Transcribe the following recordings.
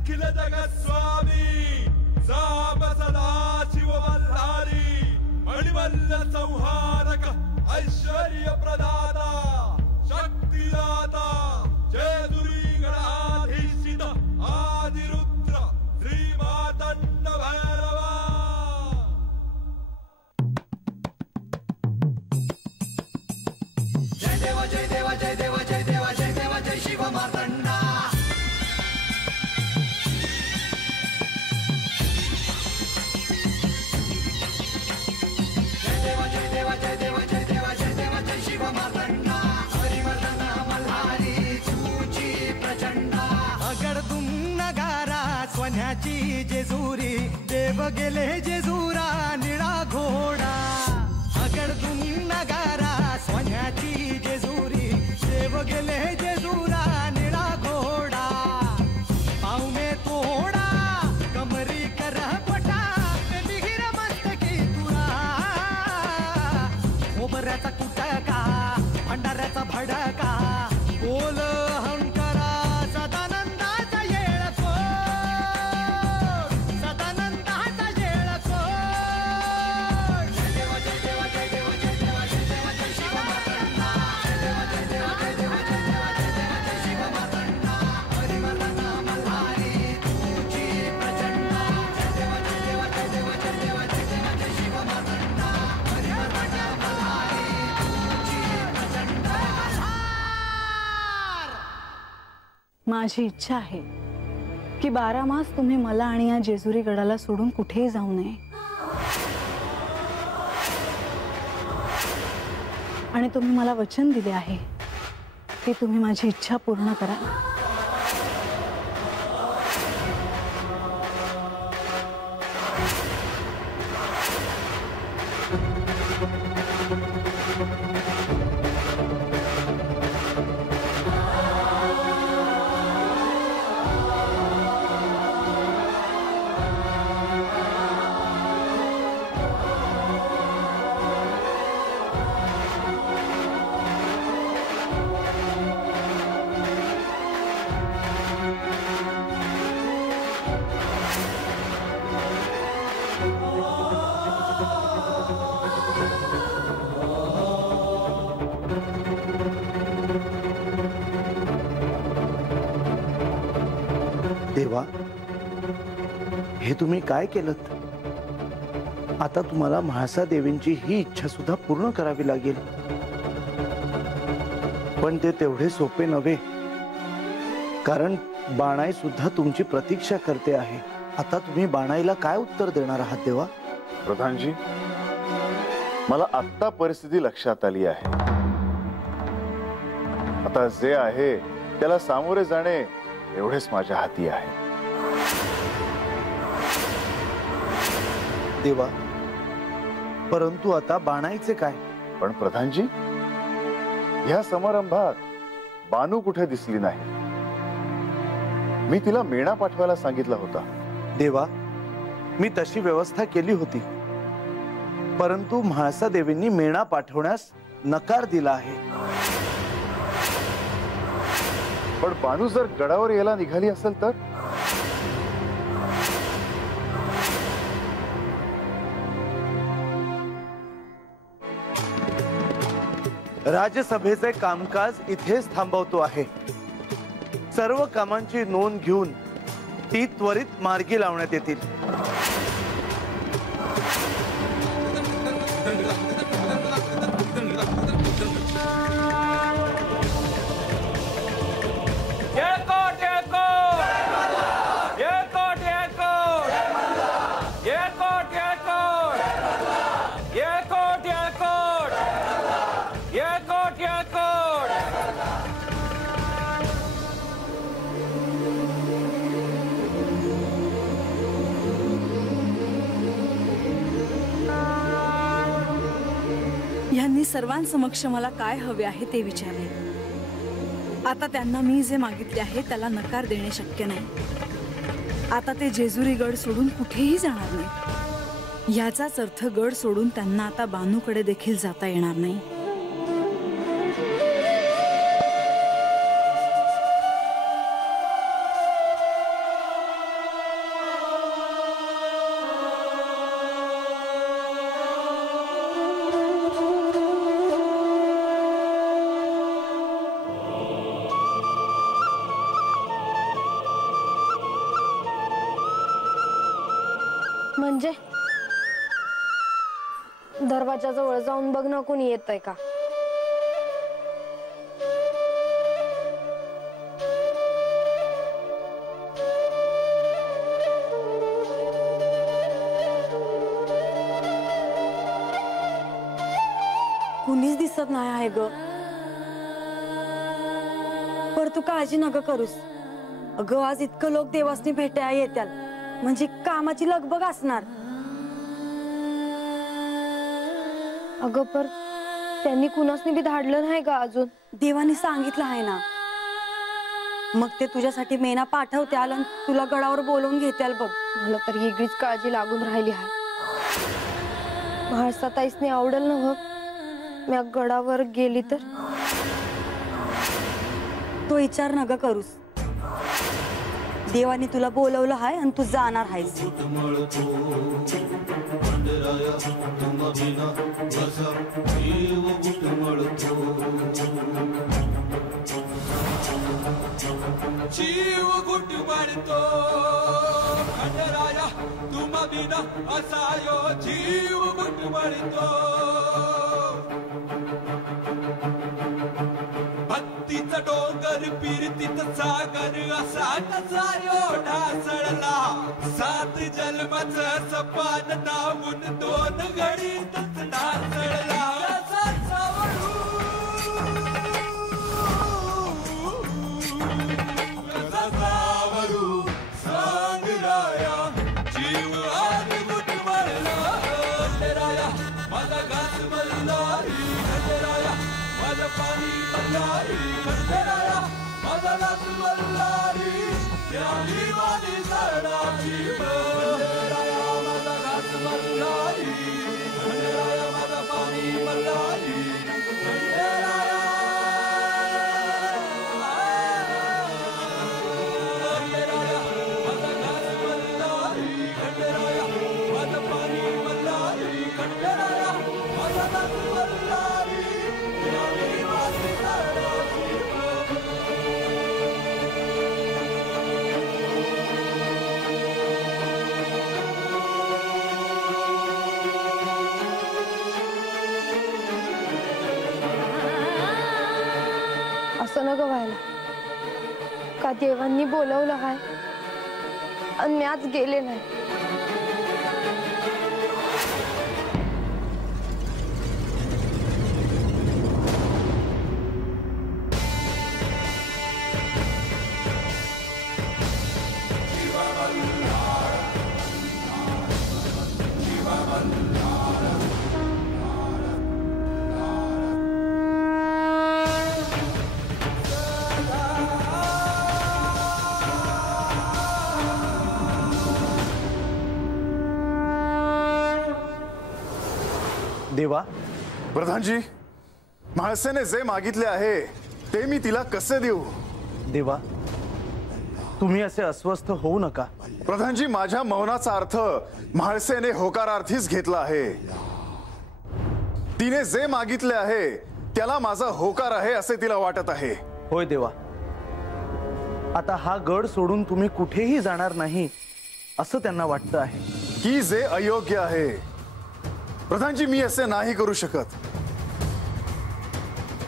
अखिल जगस्वामी साम सदा शिव मल्हारी मणिमल्ल संहारक ऐश्वर्य प्रदाता शक्तिदाता जेजुरी गणाधीशित आदिरुद्र श्री मातंड भैरवा। जय देवा जय देवा जय देवा जय देवा जय देवा जय शिव मार्तंडा। जय देवा जय देवा जय देवा जय देवा जय देवा जय शिव मार्तंडा। हरिवर्धन मल्हारी तुझी प्रचंडा। अगडदुम नगारा सोन्याची जेजुरी देव गेले जेजुरा निळा घोडा। अगडदुम नगारा सोन्याची जेजुरी देव गेले जेजुरा निळा घोडा। पाव में तोडा कमरी कर पटा मिहिर मस्तकी तुरा। खोबऱ्याचा कुटका भंडाऱ्याचा भडका बोल अहंकारा सदानंदाचा येळको सदानंदाचा येळको। जय देवा जय देवा जय देवा जय देवा जय देवा जय शिव मार्तंडा। जय देवा जय देवा जय देवा जय देवा जय देवा जय शिव मार्तंडा। हरिवर्धन मल्हारी तुझी प्रचंडा। जय देवा जय देवा जय देवा जय देवा जय देवा जय शिव मार्तंडा। हरिवर्धन मल्हारी तुझी प्रचंडा। माझी इच्छा आहे की 12 मास तुम्ही मला आणि या जेजुरी गडाला सोडून कुठेही जाऊ नये आणि तुम्ही मला वचन दिले आहे की तुम्ही माझी इच्छा पूर्ण कराल। देवा, हे तुम्ही काय केलत? आता तुम्हाला म्हाळसा देवींची ही इच्छा सुद्धा पूर्ण करावी लागेल। पण ते तेवढे सोपे नव्हे, कारण बाणाई सुद्धा तुमची प्रतीक्षा करते आहे। आता तुम्ही बाणाईला काय उत्तर देणार आहात देवा? प्रधानजी, मला आत्ता परिस्थिती लक्षात आली आहे। आता जे आहे त्याला सामोरे जाणे एवढेच माझ्या हाती आहे। देवा, परंतु आता बाणाईचे काय? पण प्रधानजी, ह्या समारंभात बानू कुठे दिसली नाही। मी तिला मेणा पाठवायला सांगितला होता। देवा, मी तशी व्यवस्था केली होती, परंतु म्हाळसा देवींनी मेणा पाठवण्यास नकार दिला आहे। पण बानू जर गडावर यायला निघाली असेल तर? राज्यसभेचे कामकाज इथेच थांबवतो आहे। सर्व कामांची नोंद घेऊन ती त्वरित मार्गी लावण्यात येतील। यांनी सर्वांसमक्ष मला काय हवे आहे ते विचारले। आता त्यांना मी जे मागितले आहे त्याला नकार देणे शक्य नाही। आता ते जेजुरी गड सोडून कुठेही जाणार नाही। याचाच अर्थ गड सोडून त्यांना आता बानूकडे देखील जाता येणार नाही। म्हणजे दरवाजाजवळ जाऊन बघ ना कोणी येतंय का. कुणीच दिसत नाही आहे ग. पर तू काळजी नका करूस. अगं आज इतकं लोक देवासनी भेटायला येतात म्हणजे कामाची लगबग असणार. अगं पर त्यांनी कुणासनी बी धाडलं नाही का अजून. देवानी सांगितलं आहे ना. मग ते तुझ्यासाठी मेना पाठवत्याल आणि तुला गडावर बोलवून घेत्याल बघ. मला तर वेगळीच काळजी लागून राहिली आहे. म्हाळसाताईसने आवडेल ना बघ मी गडावर गेली तर. तो विचार नका करूस. देवानी तुला बोलवलं आहे आणि तू जाणार आहेस. जीव गुटमळतो खंडराया तुम्हा बिना असायो जीव गुटमळतो. भक्तीचा डोंगर पिरतीचा सागर असा कसायो ढासळला. 7 जन्माचं सपान नावून 2 घडीतच ढासळला. पाणी बल्लारी खंडराया माझा लाच बल्लारी त्याली वाली सडाची खंडराया माझा लाच बल्लारी खंडराया माझा पाणी बल्लारी खंडराया खंडराया माझा लाच बल्लारी खंडराया माझा पाणी बल्लारी खंडराया माझा लाच बल्लारी. असं नको व्हायला. का देवांनी बोलवलं आहे आणि मी आज गेले नाही. देवा. प्रधानजी, म्हाळसेने जे मागितले आहे ते मी तिला कसे देऊ. देवा तुम्ही असे अस्वस्थ होऊ नका. प्रधानजी, माझ्या मौनाचा अर्थ म्हाळसेने होकारार्थीच घेतला आहे. तिने जे मागितले आहे त्याला माझा होकार आहे असे तिला वाटत आहे. होय देवा. आता हा गड सोडून तुम्ही कुठेही जाणार नाही असं त्यांना वाटतं आहे. की जे अयोग्य आहे. प्रधानजी, मी असे नाही करू शकत.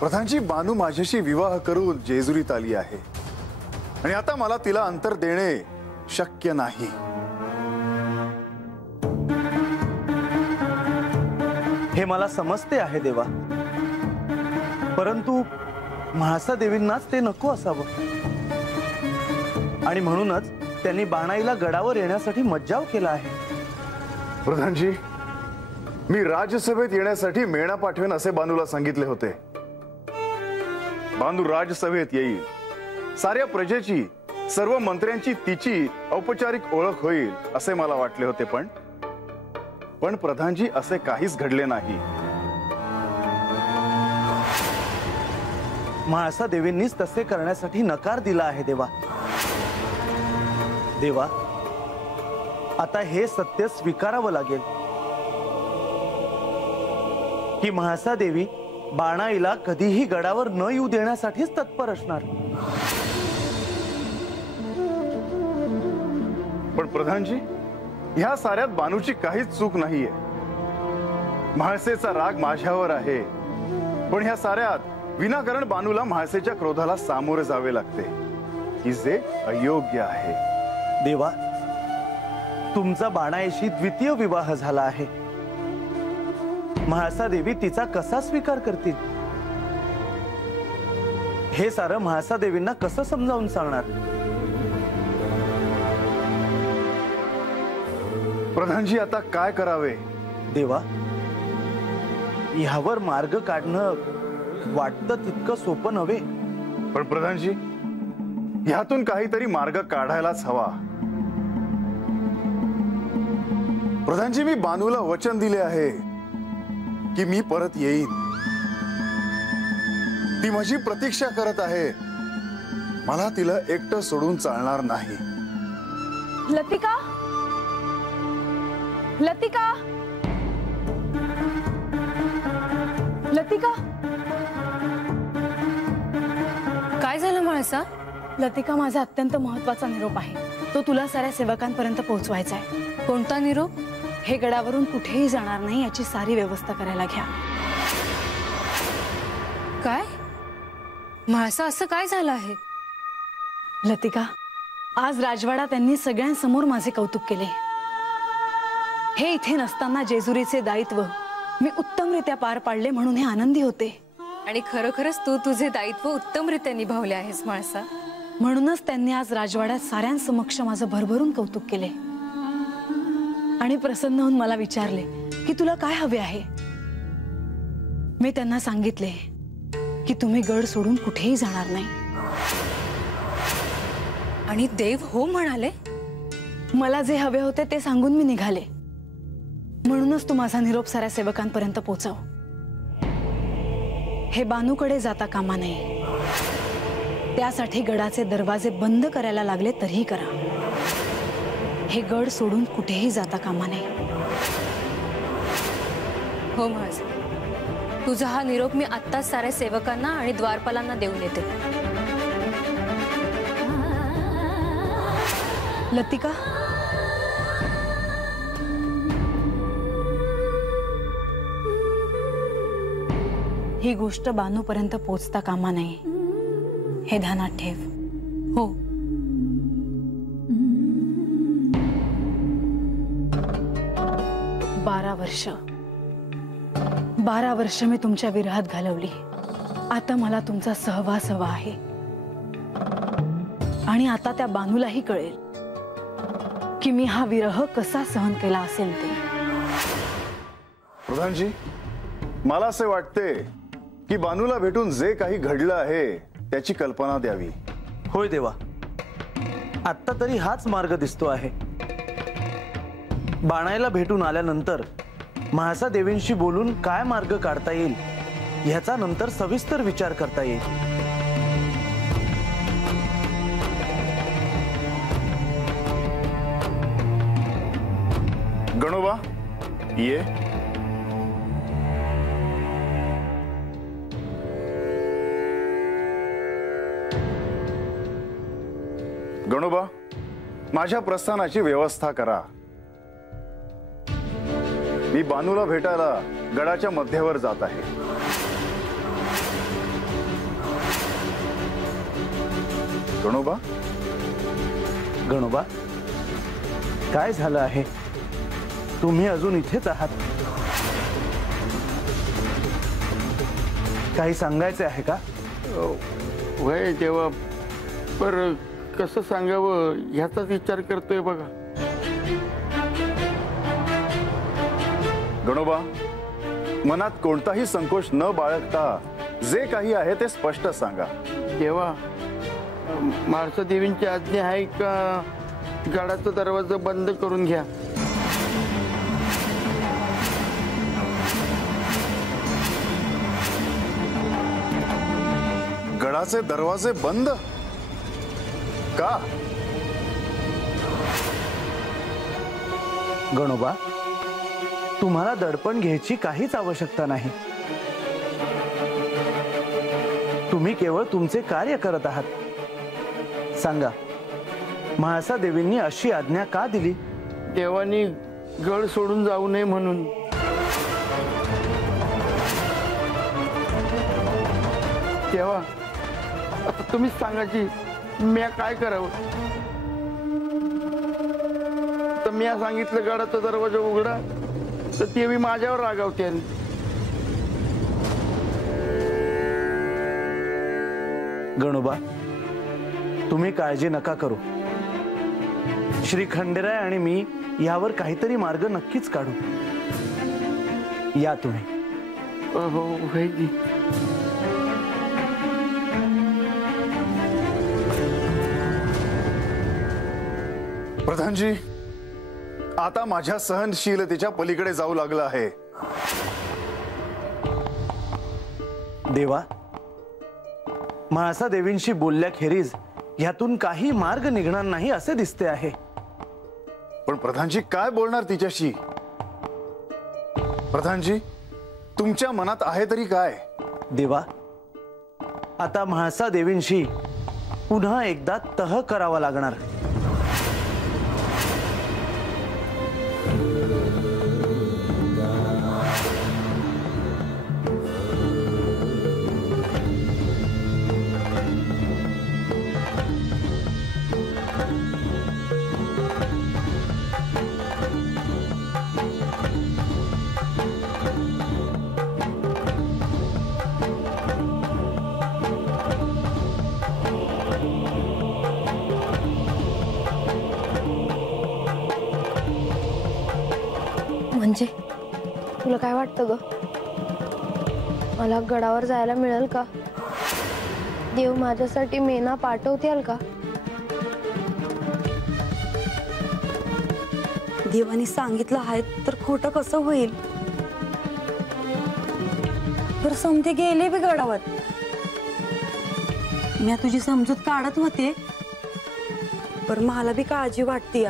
प्रधानजी, बानू माझ्याशी विवाह करून जेजुरीत आली आहे आणि आता मला तिला अंतर देणे शक्य नाही. हे मला समजते आहे देवा. परंतु म्हाळसा देवींनाच ते नको असावं आणि म्हणूनच त्यांनी बाणाईला गडावर येण्यासाठी मज्जाव केला आहे. प्रधानजी, मी राजसभेत येण्यासाठी मेणा पाठवेन असे बानूला सांगितले होते. बानू राजसभेत येईल. साऱ्या प्रजेची, सर्व मंत्र्यांची तिची औपचारिक ओळख होईल असे मला वाटले होते. पण प्रधानजी, असे काहीच घडले नाही. म्हाळसा देवींनीच तसे करण्यासाठी नकार दिला आहे देवा. देवा, आता हे सत्य स्वीकारावं लागेल की म्हाळसा देवी बाणाईला कधीही गडावर न येऊ देण्यासाठीच तत्पर असणार. पण प्रधानजी, ह्या साऱ्यात बानूची काहीच चूक नाहीये. म्हाळसेचा राग माझ्यावर आहे, पण ह्या साऱ्यात विनाकारण बानूला म्हाळसेच्या क्रोधाला सामोरे जावे लागते, की जे अयोग्य आहे. देवा, तुमचा बाणाईशी द्वितीय विवाह झाला आहे. म्हाळसा देवी तिचा कसा स्वीकार करतील? हे सारं म्हाळसा देवींना कसं समजावून सांगणार? प्रधानजी, आता काय करावे? देवा, ह्यावर मार्ग काढणं वाटतं तितकं सोपं नव्हे. पण प्रधानजी, ह्यातून काहीतरी मार्ग काढायलाच हवा. प्रधानजी, मी बानूला वचन दिले आहे की मी परत येईन. ती माझी प्रतीक्षा करत आहे. मला तिला एकटं सोडून चालणार नाही. लतिका, लतिका, लतिका. काय झालं म्हाळसा? लतिका, माझा अत्यंत महत्वाचा निरोप आहे. तो तुला साऱ्या सेवकांपर्यंत पोहोचवायचा आहे. कोणता निरोप? हे गडावरून कुठेही जाणार नाही याची सारी व्यवस्था करायला घ्या. काय म्हाळसा, असं काय झालं आहे? लतिका, आज राजवाडा त्यांनी सगळ्यांसमोर माझे कौतुक केले. हे इथे नसताना जेजुरीचे दायित्व मी उत्तमरित्या पार पाडले म्हणून हे आनंदी होते. आणि खरोखरच तू तुझे दायित्व उत्तमरित्या निभावले आहेस म्हाळसा. म्हणूनच त्यांनी आज राजवाड्यात साऱ्यांसमक्ष माझं भरभरून कौतुक केले आणि प्रसन्न होऊन मला विचारले की तुला काय हवे आहे. मी त्यांना सांगितले की तुम्ही गड सोडून कुठेही जाणार नाही. आणि देव हो म्हणाले? मला जे हवे होते ते सांगून मी निघाले. म्हणूनच तू माझा निरोप साऱ्या सेवकांपर्यंत पोहोचव. हे बानूकडे जाता कामा नये. त्यासाठी गडाचे दरवाजे बंद करायला लागले तरीही करा. हे गड सोडून कुठेही जाता कामा नये. हो म्हाळसा, तुझा हा निरोप मी आत्ताच साऱ्या सेवकांना आणि द्वारपालांना देऊन येते. लतिका, ही गोष्ट बानूपर्यंत पोचता कामा नये हे ध्यानात ठेव. हो. बारा वर्ष मी तुमच्या विरहात घालवली. आता मला तुमचा सहवास हवा आहे. आणि आता त्या बानूलाही कळेल की मी हा विरह कसा सहन केला असेल ते. प्रधानजी, मला असे वाटते की बानूला भेटून जे काही घडलं आहे त्याची कल्पना द्यावी. होय देवा, आत्ता तरी हाच मार्ग दिसतो आहे. बाणाईला भेटून आल्यानंतर म्हाळसा देवींशी बोलून काय मार्ग काढता येईल ह्याचा नंतर सविस्तर विचार करता येईल. गणोबा, ये. गणोबा, माझ्या प्रस्थानाची व्यवस्था करा. मी बानूला भेटायला गडाच्या मध्यवर जात आहे. गणोबा, गणोबा, काय झालं आहे? तुम्ही अजून इथेच आहात? काही सांगायचे आहे का? वय देवा, पर कसं सांगावं ह्याचाच विचार करतोय बघा. गणोबा, मनात कोणताही संकोच न बाळगता जे काही आहे ते स्पष्ट सांगा. देवा, म्हाळसा देवींची आज्ञा आहे का गडाचा दरवाजा बंद करून घ्या? गडाचे दरवाजे बंद का? गणोबा, तुम्हाला दडपण घ्यायची काहीच आवश्यकता नाही. तुम्ही केवळ तुमचे कार्य करत आहात. सांगा, म्हाळसा देवींनी अशी आज्ञा का दिली? देवानी गड सोडून जाऊ नये म्हणून. देवा, आता तुम्हीच सांगा की मी काय करावं. तर मी सांगितलं गडाचा दरवाजा उघडा तर देवी माझ्यावर रागावते. गणोबा, तुम्ही काळजी नका करू. श्री खंडेराय आणि मी यावर काहीतरी मार्ग नक्कीच काढू. या तुम्ही. हो भाईजी. प्रधानजी, आता माझ्या सहनशीलतेच्या पलीकडे जाऊ लागलं आहे. देवा, म्हाळसा देवींशी बोलल्याखेरीज यातून काही मार्ग निघणार नाही असे दिसते आहे. पण प्रधानजी, काय बोलणार तिच्याशी? प्रधानजी, तुमच्या मनात आहे तरी काय? देवा, आता म्हाळसा देवींशी पुन्हा एकदा तह करावा लागणार. म्हणजे तुला काय वाटतं ग? मला गडावर जायला मिळेल का? देव माझ्यासाठी मेना पाठवतील का? देवानी सांगितलं आहे तर खोटं कसं होईल? तर समजे गेले बी गडावर. मी तुझी समजूत काढत होते, पर मला बी काळजी वाटते.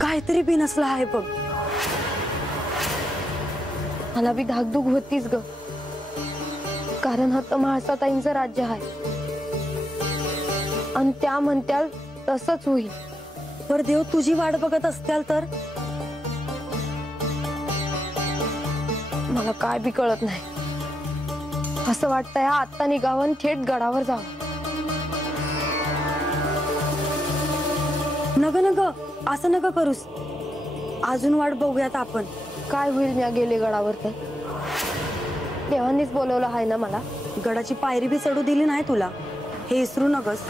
काहीतरी बिनसलं आहे बघ. मला बी धाकधूक होतीच ग, कारण हा तर म्हाळसाताईंचं राज्य आहे आणि त्या म्हणत्याल तसंच होईल. पर देव तुझी वाट बघत असत्याल तर? मला काय बी कळत नाही. असं वाटतंय आत्ता निघावं थेट गडावर जावं. नग नग, असं नका करूस. अजून वाट बघूयात आपण. काय होईल मी गेले गडावर तर? देवांनीच बोलवलं आहे ना मला. गडाची पायरी बी चढू दिली नाही तुला, हे विसरू नकस.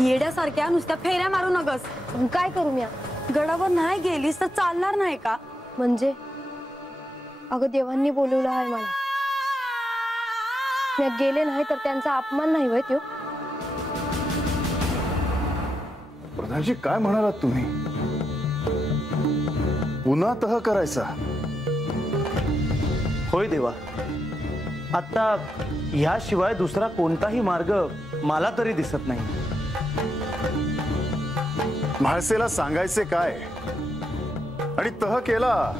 येड्यासारख्या नुसत्या फेऱ्या मारू नकस. काय करू मी? गडावर नाही गेलीस तर चालणार नाही का? म्हणजे अगं देवांनी बोलवलं आहे मला. मी गेले नाही तर त्यांचा अपमान नाही होय त्यो? प्रधानजी, काय म्हणालात तुम्ही? पुन्हा तह करायचा? होय देवा, आता याशिवाय दुसरा कोणताही मार्ग मला तरी दिसत नाही. म्हाळसेला सांगायचे काय? आणि तह केला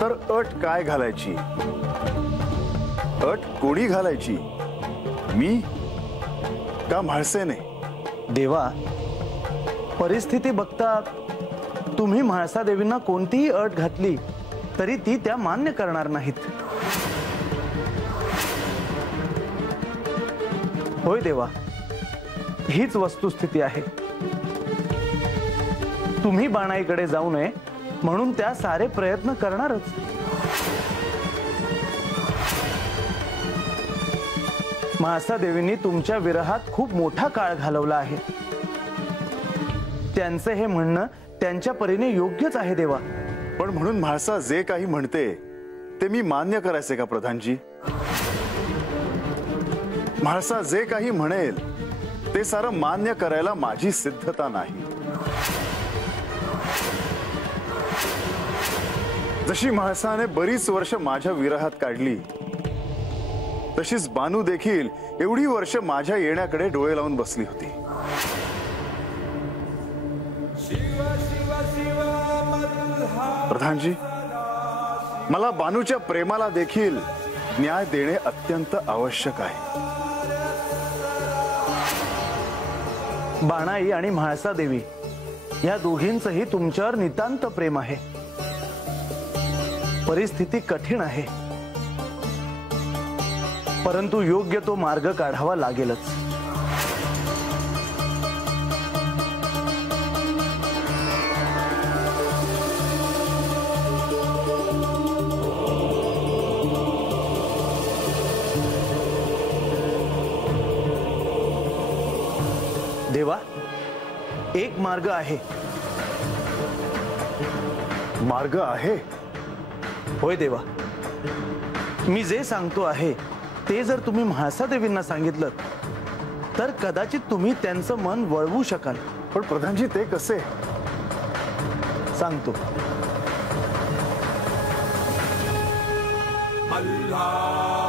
तर अट काय घालायची? अट कोणी घालायची? मी का म्हाळसेने? देवा, परिस्थिती बघता तुम्ही म्हाळसा देवींना कोणतीही अट घातली तरी ती त्या मान्य करणार नाहीत. होय देवा, हीच वस्तुस्थिती आहे. तुम्ही बाणाईकडे जाऊ नये म्हणून त्या सारे प्रयत्न करणारच. म्हाळसा देवींनी तुमच्या विरहात खूप मोठा काळ घालवला आहे. त्यांचे हे म्हणणं त्यांच्या परीने योग्यच आहे देवा. पण म्हणून म्हाळसा जे काही म्हणते ते मी मान्य करायचे का प्रधानजी? म्हाळसा जे काही म्हणेल ते सारं मान्य करायला माझी सिद्धता नाही. जशी म्हाळसाने बरीच वर्ष माझ्या विरहात काढली तशीच बानू देखील एवढी वर्ष माझ्या येण्याकडे डोळे लावून बसली होती. प्रधानजी, मला बानूच्या प्रेमाला देखील न्याय देणे अत्यंत आवश्यक आहे. बाणाई आणि म्हाळसा देवी या दोघींचंही तुमच्यावर नितांत प्रेम आहे. परिस्थिती कठीण आहे, परंतु योग्य तो मार्ग काढावा लागेलच. देवा, एक मार्ग आहे. मार्ग आहे? होय देवा, मी जे सांगतो आहे ते जर तुम्ही म्हाळसा देवींना सांगितलं तर कदाचित तुम्ही त्यांचं मन वळवू शकाल. पण प्रधानजी, ते कसे? सांगतो. अल्लाह